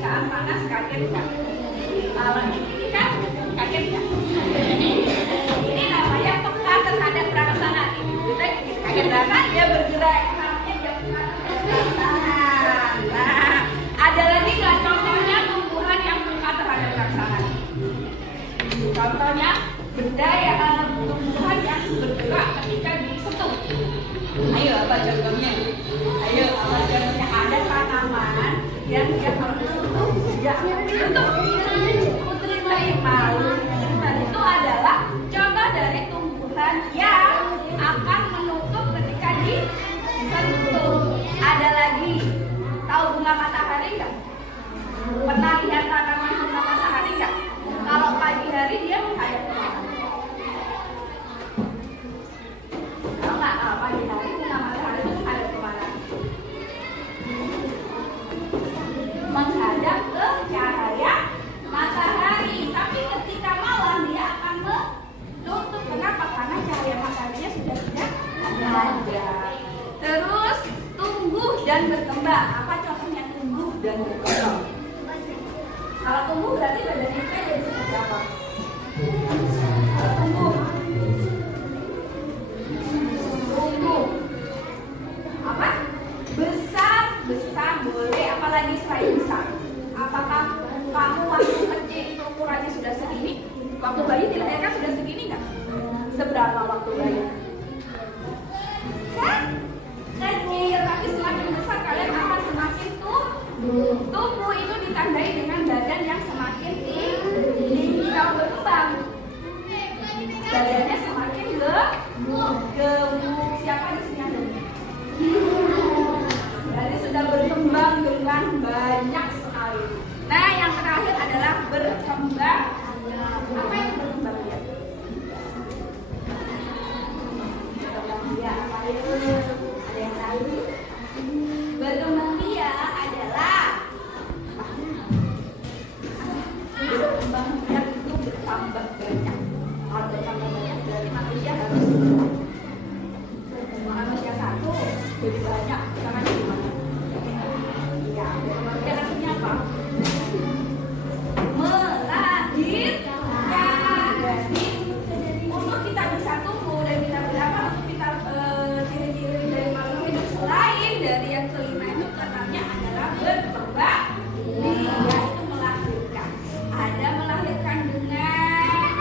saat panas kaget nggak? Kalau ini kan kaget ya. Ini namanya peka terhadap perangsana. Kita kaget kan dia bergerak. Namanya dia peka terhadap perangsana. Nah, ada lagi nggak contohnya tumbuhan yang peka terhadap perangsana? Contohnya benda yang tumbuhan yang bergerak ketika disentuh. Ayo apa contohnya? Ayo apa contohnya? Ada tanaman yang dia kalau disentuh dia akan disentuh. Putri malu. Itu adalah contoh dari tumbuhan yang akan menutup ketika disentuh. Ada lagi, tahu bunga matahari nggak? Pernah lihat tanaman bunga matahari nggak? Kalau pagi hari dia menghadap ke mana? Kalau nggak, kalau pagi hari bunga matahari itu menghadap ke mana? Menghadap ke cahaya matahari. Tapi ketika malam dia akan menutup. Kenapa? Karena cahaya mataharinya sudah tidak ada. Terus tumbuh dan berkembang. Apa contohnya tumbuh dan berkembang? Kalau tumbuh berarti badannya kita jadi seperti apa? Kalau tumbuh apa? Besar boleh. Apalagi selain besar? Apakah kamu waktu kecil itu ukurannya sudah segini? Waktu bayi dilahirkan sudah segini nggak? Seberapa waktu bayi? Kan? Kecil, tapi semakin besar kalian akan semakin tumbuh itu ditandai dengan badan yang semakin tinggi. Kalau berkembang badannya semakin gemuk. Siapa di sini yang gemuk? Jadi sudah berkembang dengan banyak sekali. Nah, yang terakhir adalah berkembang. Apa yang berkembang ya? Berkembang dia apa itu? Ada yang tahu? Berkembang dia adalah berkembang biak itu bertambah banyak. Kalau bertambah banyak berarti manusia harus manusia satu jadi banyak. Karena jadi banyak. Iya, berkembang biak artinya apa? Melahirkan. Jadi untuk kita bisa tumbuh dan kita berapa untuk kita ciri-ciri dari makhluk hidup selain dari yang kelima itu katanya adalah berkembang. Dia itu melahirkan. Ada melahirkan dengan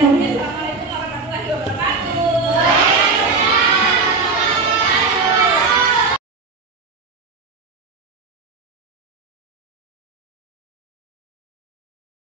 lagi sama